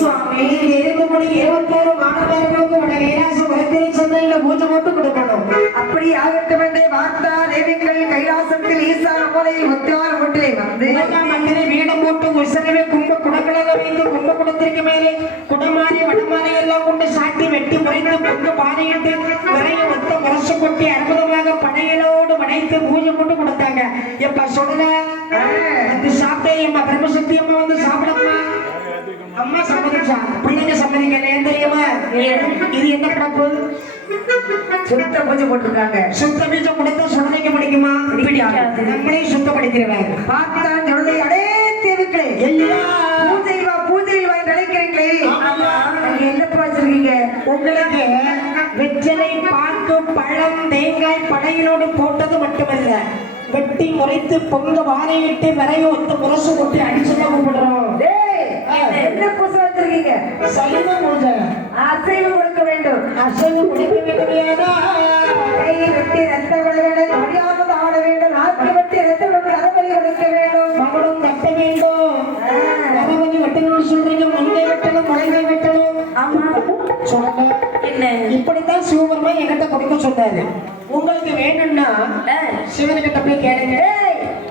சுவாமி இருக்கக்கூடிய 21 மாணவர்களுக்கு பூஜை போட்டு கொடுக்கணும். அப்படி ஆகட்டும் என்று வார்த்தா தேவிகள் கைலாசத்தில் ஈசான மூலையில் உத்தியார வீட்டிலே வந்து மன்னரை வீடு போட்டு உசரவே கும்ப குடக்கடலை வைத்து கும்ப குடத்திற்கு மேலே குடமாறி வடமாறி எல்லாம் கொண்டு சாட்டி வெட்டி முறைந்து பொங்க பானையிட்டு விரைய ஒத்த முரசு கொட்டி அற்புதமாக படையலோடு வளைத்து பூஜை போட்டு கொடுத்தாங்க. எப்ப சொல்ல அது சாப்பிட்டே எம்மா பிரம்மசக்தி அம்மா வந்து சாப்பிடம்மா அம்மா சம்மதிச்சா பிள்ளைங்க சம்மதிக்கல. ஏன் தெரியுமா? இது என்ன கிடப்பு? சுத்த பூஜை போட்டிருக்காங்க. சுத்த பீஜம் கொடுத்தா சுடலைக்க முடிக்குமா? நம்மளே சுத்தப்படுத்திடுவாங்க. பார்த்தா சொல்லை அடே தேவிகளே பூஜையில் வாங்கி நினைக்கிறீங்களே என்ன வச்சிருக்கீங்க? உங்களுக்கு வெற்றிலை பாக்கு பழம் தேங்காய் படையிலோடு போட்டது மட்டுமல்ல, வெட்டி முறைத்து பொங்க வாரையிட்டு விரைய ஒத்து முரசு கொட்டி அடிச்சுதான் கூப்பிடுறோம். என்ன பூஜை வச்சிருக்கீங்க? சைவ பூஜை. அசைவம் கொடுக்க வேண்டும். அசைவம் கொடுக்க வேண்டுமையானா வெட்டி ரத்த விளையாட முடியாமல் ஆட வேண்டும். நாக்கு வெட்டி ரத்த நரபலி கொடுக்க வேண்டும். மகளும் கட்ட வேண்டும். நரபலி வெட்டணும் சொல்றீங்க. முன்கை வெட்டணும் முழங்கை வெட்டணும். ஆமா சொல்லுங்க. என்ன இப்படித்தான் சிவபெருமா என்கிட்ட கொடுக்க சொன்னாரு. உங்களுக்கு வேணும்னா சிவன்கிட்ட போய் கேளுங்க.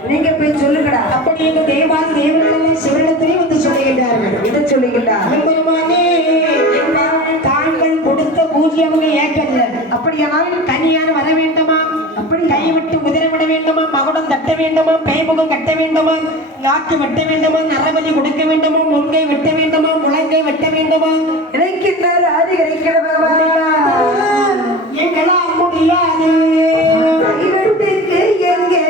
நீங்க போய் சொல்லுங்கடா. அப்படி எங்க தேவாதி தேவர்கள் சிவனிடத்திலே வந்து சொல்லுகின்றார்கள். இதை சொல்லுகின்றார். தாங்கள் கொடுத்த பூஜை அவங்க ஏற்கல்ல. அப்படியானால் கனியார் வர வேண்டுமா? அப்படி கைவிட்டு உதிரவிட வேண்டுமா? மகுடம் தட்ட வேண்டுமா? பேமுகம் கட்ட வேண்டுமா? நாக்கு வெட்ட வேண்டுமா? நரபலி கொடுக்க வேண்டுமா? முன்கை வெட்ட வேண்டுமா? முழங்கை வெட்ட வேண்டுமா? இறைக்கின்றார் ஆதி இறைக்கிற பகவான் எங்களால் முடியாது. கைவெட்டுக்கு எங்கே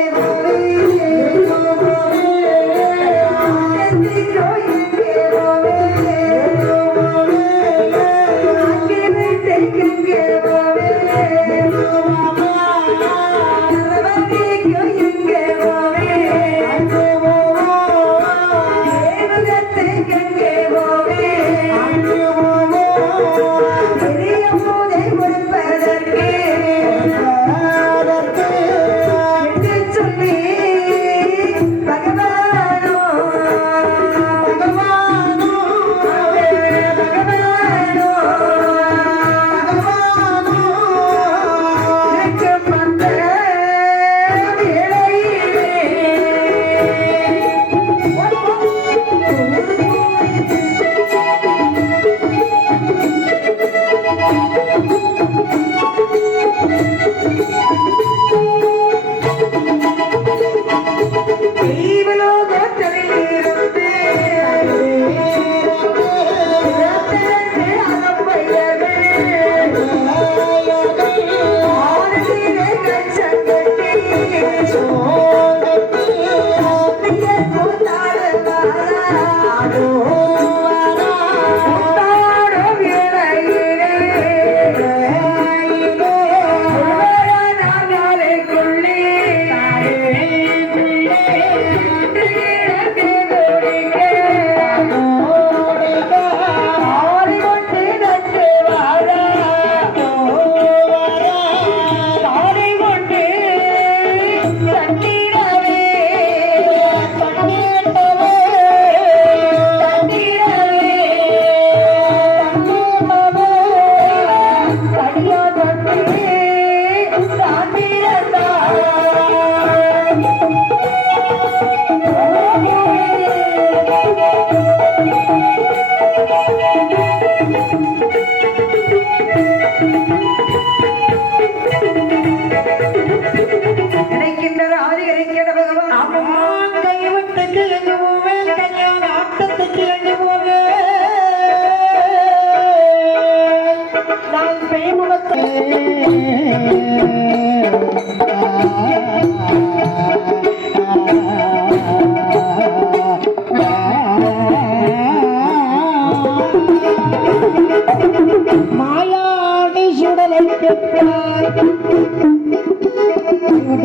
மாயாடி சுடலை பெற்றார்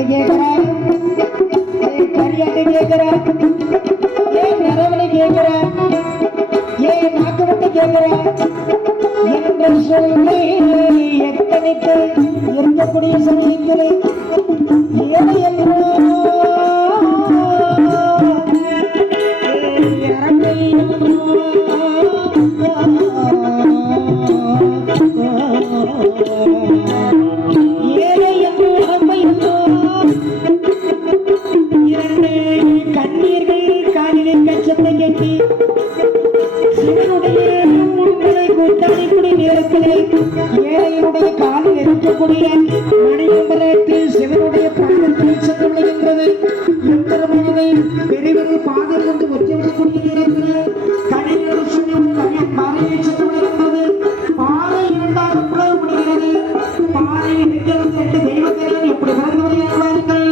கேட்கிறார், கரியாடி கேட்கிறார், ஏன் நரவனை கேட்கிறார், ஏன் நாக்கு விட்டு கேட்கிறார் என்று சொல்லி எத்தனைக்கு இருக்கக்கூடிய சமயத்திலே ஏழை என்றோ சிவனுடைய முன்னிலை கூட்டணிக்குடி நேரத்திலே ஏழையினுடைய காலில் இருக்கக்கூடிய மணியம்பலத்தில் சிவனுடைய பாதத்தில் சென்று விழுகின்றது. எம்பெருமானை பெருவிரல் பாதம் கொண்டு ஒற்றவிடக்கூடிய நேரத்திலே கணிதர் சொல்லி பாறையை சென்று விழுகின்றது. பாறை இரண்டாக பிளவு விடுகிறது. பாறை இருக்கிறது என்று தெய்வத்தினர் எப்படி பிறந்து வருகிறார்கள்.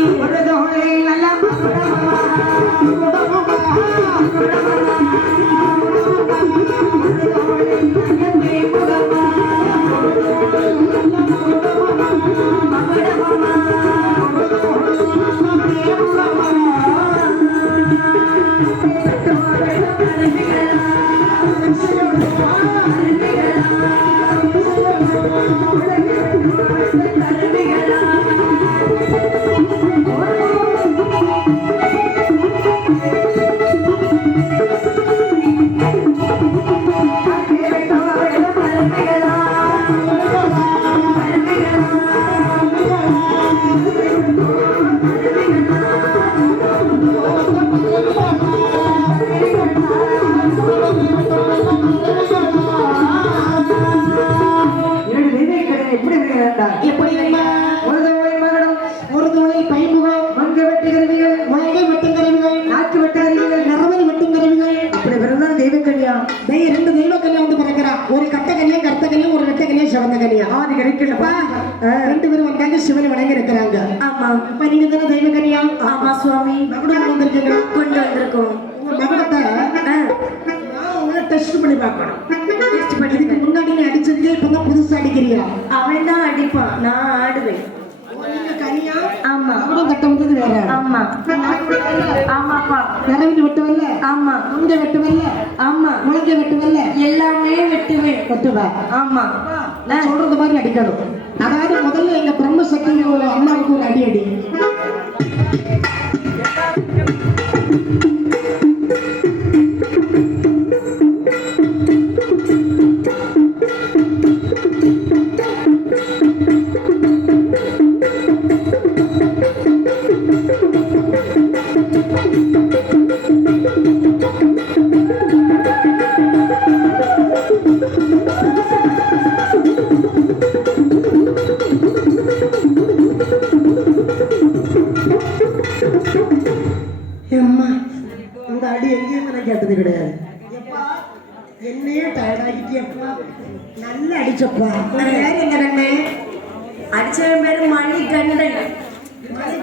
எப்படி ஒரு தோலை பைமுகம் மங்கு வெட்டு கருவிகள் முளைகை வெட்டும் கருவிகள் நாக்கு வெட்டு கருவிகள் நரவல் வெட்டும் கருவிகள் அப்படி பிறந்தாலும் தெய்வக்கன்யா ரெண்டு தெய்வக்கன்யா வந்து பிறக்கிறா. ஒரு கட்ட கன்னியா கர்த்த கன்னியா ஒரு வெட்ட கன்னியா சிவந்த கன்னியா ஆதி கிடைக்கலப்பா. ரெண்டு பேரும் வந்தாங்க சிவனை வணங்கி இருக்கிறாங்க. ஆமா இப்ப நீங்க தானே தெய்வக்கன்யா. ஆமா சுவாமி. மகுடம் வந்திருக்கீங்க. கொண்டு வந்திருக்கோம். மகுடத்தை டெஸ்ட் பண்ணி பார்க்கணும். டெஸ்ட் பண்ணி இதுக்கு முன்னாடி நீ அடிச்சதே இப்பதான் புதுசா அடிக்கிறியா? அவன் தான் அடிப்பான், நான் ஆடுவேன். கனியா ஆமா மகுடம் கட்ட வந்தது வேற. ஆமா ஆமாப்பா. நரவில் வெட்டுவல்ல. ஆமா முஞ்ச வெட்டுவல்ல. ஆமா முளைஞ்ச வெட்டுவல்ல. எல்லாமே வெட்டுவா. ஆமா நான் சொல்றது மாதிரி அடிக்கணும். அதாவது முதல்ல எங்க பிரம்மசக்தி அம்மாவுக்கு ஒரு அடி அடி. அம்மா இந்த அடி எங்கேயும் நான் கேட்டது கிடையாது. என்னையே டயர்டாகிட்டியப்பா. நல்லா அடிச்சப்பா. வேற எங்க கண்ணே அடிச்சவன் பேரு மணி கண்டன்.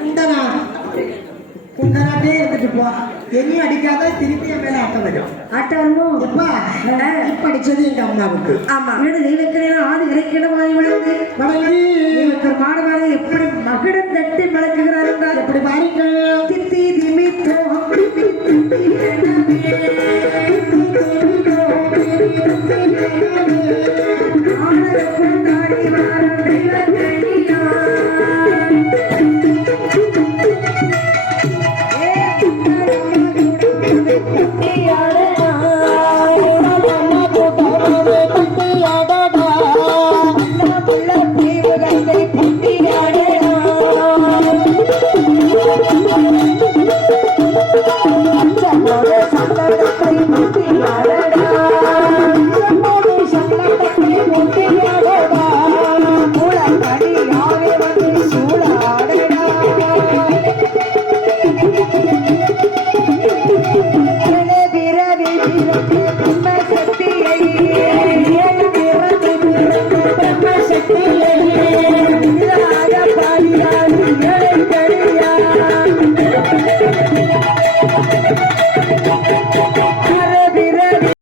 குண்டனா குண்டனாட்டே இருந்துட்டு போ. என்னையும் அடிக்காத திருப்பி என் மேல ஆட்டம் வரும். ஆட்டம் வருமோ எப்பா? இப்ப அடிச்சது எங்க அம்மாவுக்கு. ஆமா வீடு தெய்வக்கரையில ஆதி இறைக்கிட வளர்ந்து மாடுமாட எப்படி மகுடம் தட்டி வளர்க்குகிறார்கள். எப்படி பாருங்க தித்தி திமித்தோ ஆனந்த